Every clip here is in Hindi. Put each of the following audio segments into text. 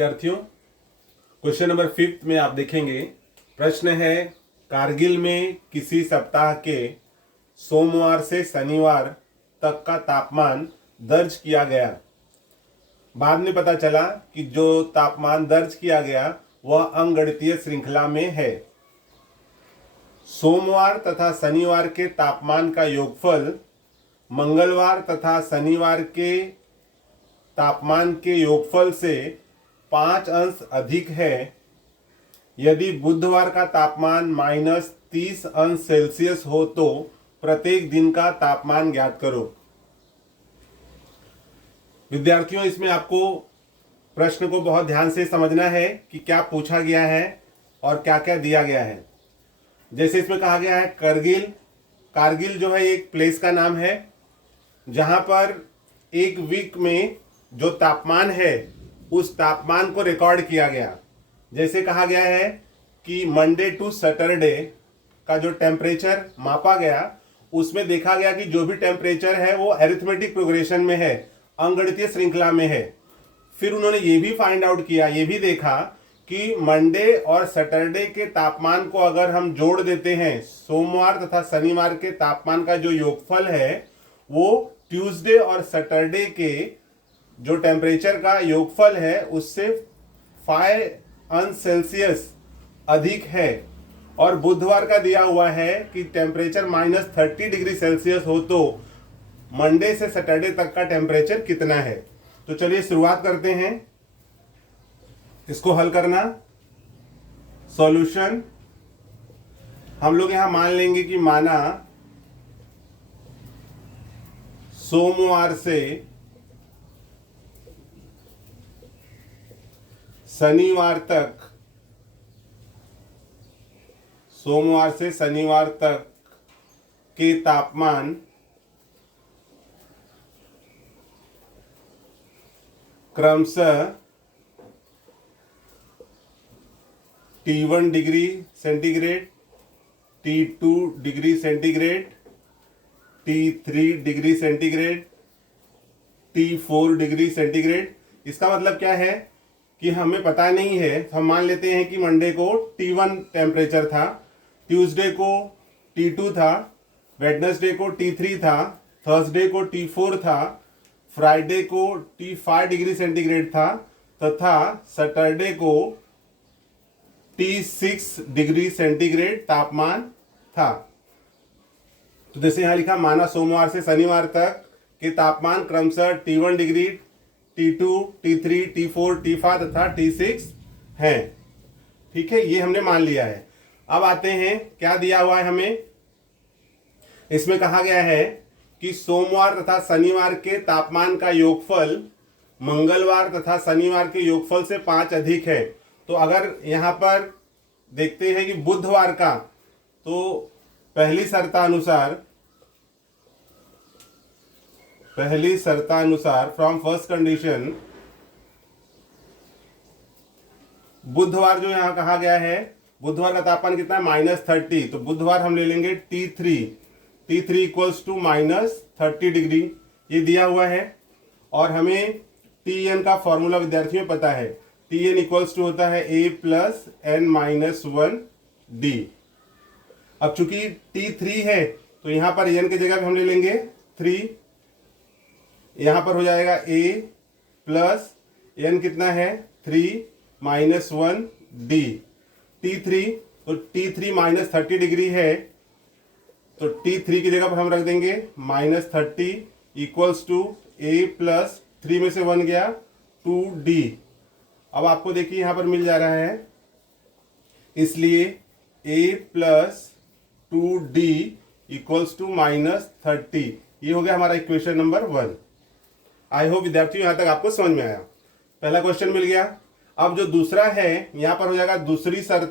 विद्यार्थियों, क्वेश्चन नंबर 5 में आप देखेंगे। प्रश्न है, कारगिल में किसी सप्ताह के सोमवार से शनिवार तक का तापमान दर्ज किया गया। बाद में पता चला कि जो तापमान दर्ज किया गया वह अंकगणितीय श्रृंखला में है। सोमवार तथा शनिवार के तापमान का योगफल मंगलवार तथा शनिवार के तापमान के योगफल से 5 अंश अधिक है। यदि बुधवार का तापमान -30 अंश सेल्सियस हो तो प्रत्येक दिन का तापमान ज्ञात करो। विद्यार्थियों, इसमें आपको प्रश्न को बहुत ध्यान से समझना है कि क्या पूछा गया है और क्या क्या दिया गया है। जैसे इसमें कहा गया है कारगिल जो है एक प्लेस का नाम है जहां पर एक वीक में जो तापमान है उस तापमान को रिकॉर्ड किया गया। जैसे कहा गया है कि मंडे टू सैटरडे का जो टेम्परेचर मापा गया उसमें देखा गया कि जो भी टेम्परेचर है वो अरिथमेटिक प्रोग्रेशन में है, अंकगणितीय श्रृंखला में है। फिर उन्होंने ये भी फाइंड आउट किया, ये भी देखा कि मंडे और सैटरडे के तापमान को अगर हम जोड़ देते हैं, सोमवार तथा शनिवार के तापमान का जो योगफल है वो ट्यूसडे और सैटरडे के जो टेम्परेचर का योगफल है उससे 5 अंश सेल्सियस अधिक है। और बुधवार का दिया हुआ है कि टेम्परेचर -30 डिग्री सेल्सियस हो तो मंडे से सैटरडे तक का टेम्परेचर कितना है। तो चलिए शुरुआत करते हैं इसको हल करना। सॉल्यूशन हम लोग यहां मान लेंगे कि माना सोमवार से शनिवार तक के तापमान क्रमशः T1 degree centigrade, T2 degree centigrade, T3 degree centigrade, T4 degree centigrade. इसका मतलब क्या है कि हमें पता नहीं है। हम मान लेते हैं कि मंडे को T1 टेम्परेचर था, ट्यूसडे को T2 था, वेडनेसडे को T3 था, थर्सडे को T4 था, फ्राइडे को T5 डिग्री सेंटीग्रेड था तथा सैटरडे को T6 डिग्री सेंटीग्रेड तापमान था। तो जैसे यहां लिखा, माना सोमवार से शनिवार तक के तापमान क्रमशः T1 degree, T2, T3, T4, T5 तथा T6 हैं। ठीक है, ये हमने मान लिया है। अब आते हैं क्या दिया हुआ है हमें। इसमें कहा गया है कि सोमवार तथा शनिवार के तापमान का योगफल मंगलवार तथा शनिवार के योगफल से 5 अधिक है। तो अगर यहाँ पर देखते हैं कि बुधवार का, तो पहली शर्तानुसार फ्रॉम फर्स्ट कंडीशन बुधवार जो यहां कहा गया है, बुधवार का तापमान कितना है -30। तो बुधवार हम ले लेंगे T3 इक्वल्स टू -30 डिग्री, ये दिया हुआ है। और हमें Tn का फॉर्मूला विद्यार्थियों पता है, Tn इक्वल्स टू होता है A + n-1d। अब चूंकि T3 है तो यहां पर n की जगह हम ले लेंगे 3, यहां पर हो जाएगा A + n कितना है 3 - 1d। T3 तो T3 -30 डिग्री है, तो T3 की जगह पर हम रख देंगे -30 इक्वल्स टू A + 3 में से 1 गया 2d। अब आपको देखिए यहां पर मिल जा रहा है, इसलिए A + 2d इक्वल्स टू -30। ये हो गया हमारा इक्वेशन नंबर 1। आई होप विद्यार्थियों यहां तक आपको समझ में आया। पहला क्वेश्चन मिल गया। अब जो दूसरा है यहां पर हो जाएगा दूसरी शर्त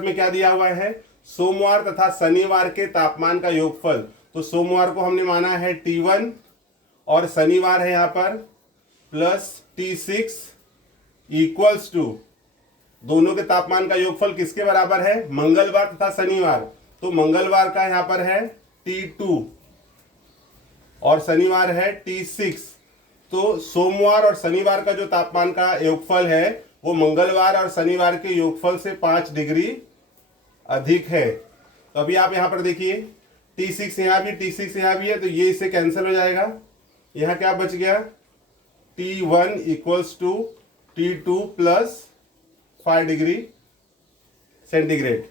में क्या दिया हुआ है, सोमवार तथा शनिवार के तापमान का योगफल। तो सोमवार को हमने माना है T1 और शनिवार है यहां पर +T6 इक्वल्स टू दोनों के तापमान का योगफल किसके बराबर है, मंगलवार तथा शनिवार। तो मंगलवार का यहाँ पर है T2 और शनिवार है T6। तो सोमवार और शनिवार का जो तापमान का योगफल है वो मंगलवार और शनिवार के योगफल से 5 डिग्री अधिक है। तो अभी आप यहाँ पर देखिए T6 यहाँ भी, T6 यहाँ भी है, तो ये इससे कैंसिल हो जाएगा। यहाँ क्या बच गया, T1 equals to T2 plus 5 degree centigrade.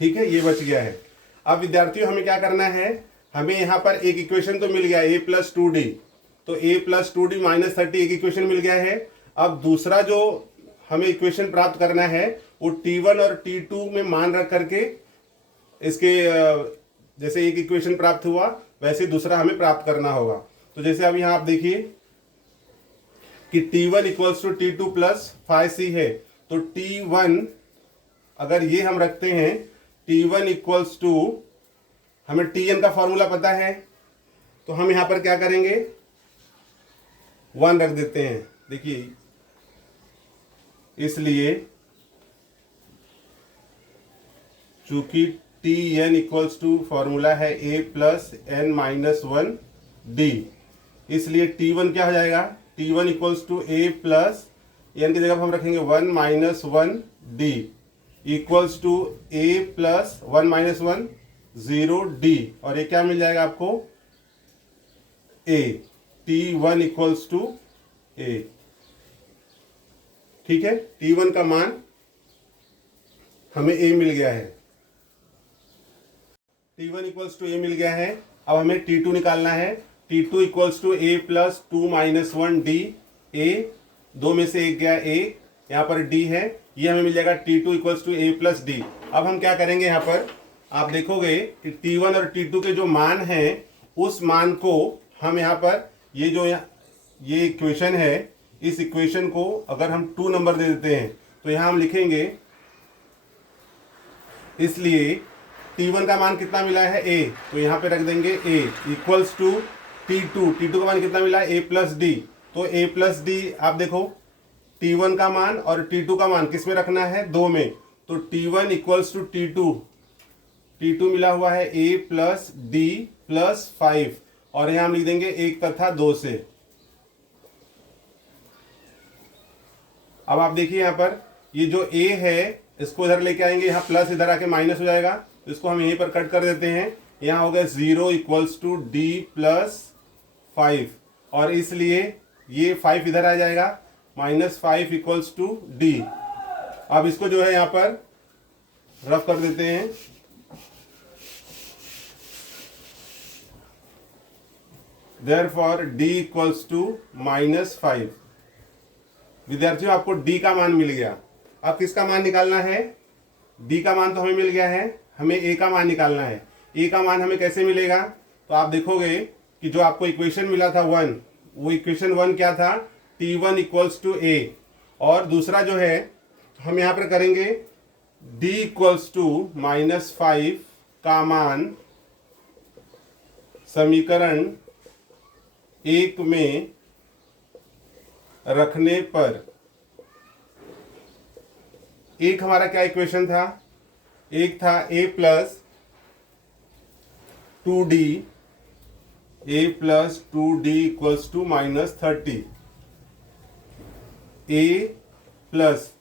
ठीक है, ये बच गया है। अब विद्यार्थियों हमें क्या करना है, हमें यहाँ पर एक इक्वेशन तो मिल गया a प्लस 2d, तो a प्लस 2d माइनस 30 एक इक्वेशन मिल गया है। अब दूसरा जो हमें इक्वेशन प्राप्त करना है वो T1 और T2 में मान रख करके इसके जैसे एक इक्वेशन प्राप्त हुआ वैसे दूसरा हमें प्राप्त करना होगा। तो जैसे अब यहाँ आप देखिए कि T1 equals to T2 plus 5c है, तो T1 अगर ये हम रखते हैं T1 इक्वल्स टू, हमें Tn का फॉर्मूला पता है, तो हम यहाँ पर क्या करेंगे 1 रख देते हैं। देखिए इसलिए चूंकि Tn इक्वल्स टू फॉर्मूला है a plus n minus 1 d, इसलिए T1 क्या हो जाएगा, T1 equals to a plus n की जगह हम रखेंगे 1 minus 1 d equals to a plus 1 minus 1 0 d, और ये क्या मिल जाएगा आपको a। T1 equals to a। ठीक है, T1 का मान हमें a मिल गया है, T1 इक्वल्स टू a मिल गया है। अब हमें T2 निकालना है। T2 equals to a plus 2 minus 1 d, a दो में से एक गया a, यहाँ पर d है, ये हमें मिल जाएगा T2 equals to a plus d। अब हम क्या करेंगे, यहाँ पर आप देखोगे कि T1 और T2 के जो मान हैं उस मान को हम यहाँ पर ये इक्वेशन है, इस इक्वेशन को अगर हम 2 नंबर दे देते हैं तो यहाँ हम लिखेंगे, इसलिए T1 का मान कितना मिला है a, तो यहाँ पे रख देंगे a इक्वल्स टू T2 का मान कितना मिला है a प्लस डी, तो a प्लस डी आप देखो T1 का मान और T2 का मान किस में रखना है, 2 में, तो T1 इक्वल्स टू T2 मिला हुआ है a प्लस डी प्लस 5, और यहाँ हम लिख देंगे 1 तथा 2 से। अब आप देखिए यहाँ पर ये जो a है इसको इधर लेके आएंगे, यहाँ प्लस इधर आके माइनस हो जाएगा, तो इसको हम यहीं पर कट कर देते हैं। यहाँ हो गया 0 इक्वल्स टू d प्लस 5, और इसलिए ये 5 इधर आ जाएगा, -5 इक्वल्स टू d। अब इसको जो है यहाँ पर रफ कर देते हैं। Therefore d equals to -5। विद्यार्थियों आपको d का मान मिल गया। अब किसका मान निकालना है, d का मान तो हमें मिल गया है, हमें a का मान निकालना है। a का मान हमें कैसे मिलेगा, तो आप देखोगे कि जो आपको इक्वेशन मिला था 1, वो इक्वेशन 1 क्या था, T1 इक्वल्स टू a, और दूसरा जो है हम यहाँ पर करेंगे d इक्वल्स टू -5 का मान समीकरण 1 में रखने पर, एक हमारा क्या इक्वेशन था, एक था a plus 2d, a plus 2d equals to -30, a plus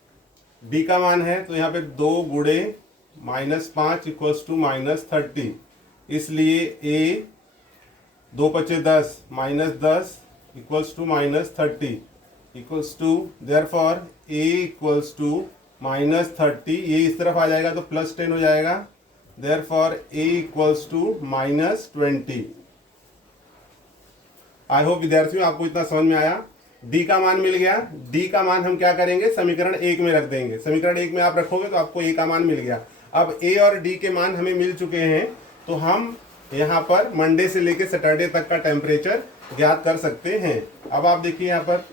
d का मान है तो यहाँ पे 2 गुणे -5 इक्वल्स टू -30, इसलिए a 2 पचे 10 -10 equals to -30 equals to, therefore a equals to -30, ये इस तरफ आ जाएगा तो +10 हो जाएगा, therefore a equals to -20। I hope विद्यार्थियों आपको इतना समझ में आया। d का मान मिल गया, d का मान हम क्या करेंगे, समीकरण 1 में रख देंगे। समीकरण 1 में आप रखोगे तो आपको a का मान मिल गया। अब a और d के मान हमें मिल चुके हैं, तो हम यहाँ पर मंडे से लेकर सैटरडे तक का टेम्परेचर ज्ञात कर सकते हैं। अब आप देखिए यहाँ पर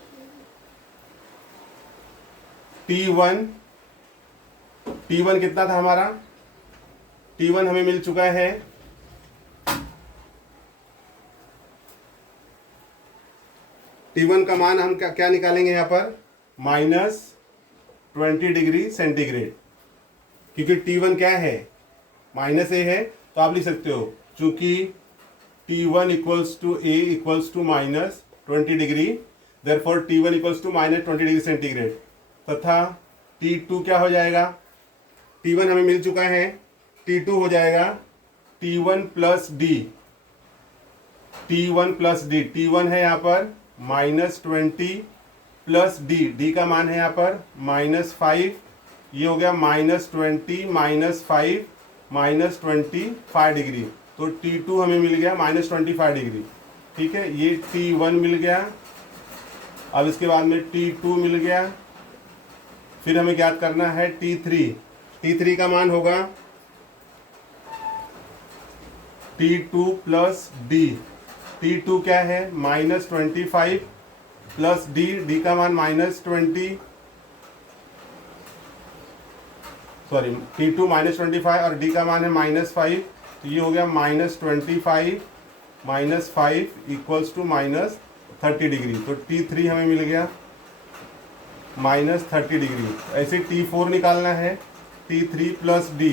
T1 कितना था हमारा, T1 हमें मिल चुका है T1 का मान हम क्या निकालेंगे यहाँ पर, -20 डिग्री सेंटीग्रेड, क्योंकि T1 क्या है, माइनस ए है तो आप लिख सकते हो चूंकि T1 equals to a equals to minus 20 degree, therefore T1 equals to minus 20 degree centigrade, तथा T2 क्या हो जाएगा, T1 हमें मिल चुका है, T2 हो जाएगा T1 plus D, T1 plus D, T1 है यहाँ पर -20 प्लस डी, डी का मान है यहाँ पर -5, ये हो गया -20 -5 -25 डिग्री, तो T2 हमें मिल गया -25 डिग्री। ठीक है, ये T1 मिल गया। अब इसके बाद में T2 मिल गया। फिर हमें ज्ञात करना है T3। T3 का मान होगा T2 प्लस डी, T2 क्या है -25 प्लस डी, डी का मान -20, सॉरी T2 -25 और डी का मान है -5, तो ये हो गया -25 -5 इक्वल्स टू -30 डिग्री, तो T3 हमें मिल गया -30 डिग्री। ऐसे T4 निकालना है, T3 प्लस डी,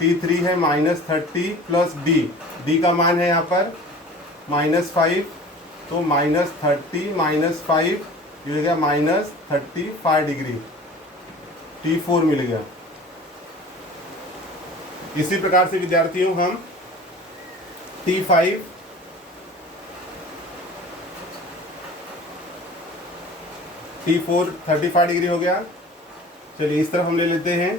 T3 है -30 प्लस डी, डी का मान है यहाँ पर -5, तो -30 -5 ये हो गया -35 डिग्री, T4 मिल गया। इसी प्रकार से विद्यार्थियों हम T5 T4 35 डिग्री हो गया। चलिए इस तरफ हम ले लेते हैं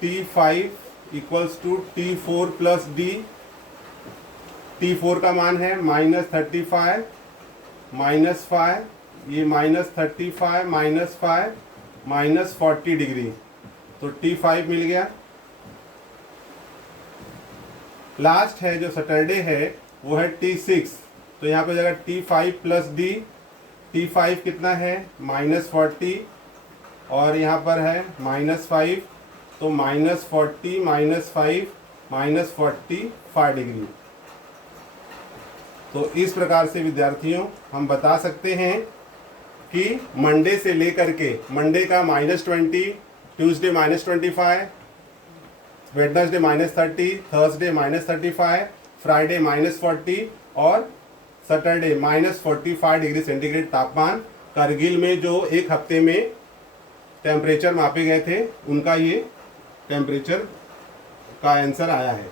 T5 equals to T4 plus D, T4 का मान है -35 -5, ये -35 -5 -40 डिग्री, तो T5 मिल गया। लास्ट है जो सैटरडे है वो है T6, तो यहाँ पे जाएगा T5 प्लस डी, T5 कितना है -40 और यहाँ पर है -5, तो -40 -5 -45 डिग्री। तो इस प्रकार से विद्यार्थियों हम बता सकते हैं कि मंडे से लेकर के, मंडे का -20, ट्यूसडे -25, वेडनेसडे -30, थर्सडे -35, फ्राइडे -40 और सैटरडे -45 डिग्री सेंटीग्रेड तापमान करगिल में जो एक हफ्ते में टेम्परेचर मापे गए थे उनका ये टेम्परेचर का आंसर आया है।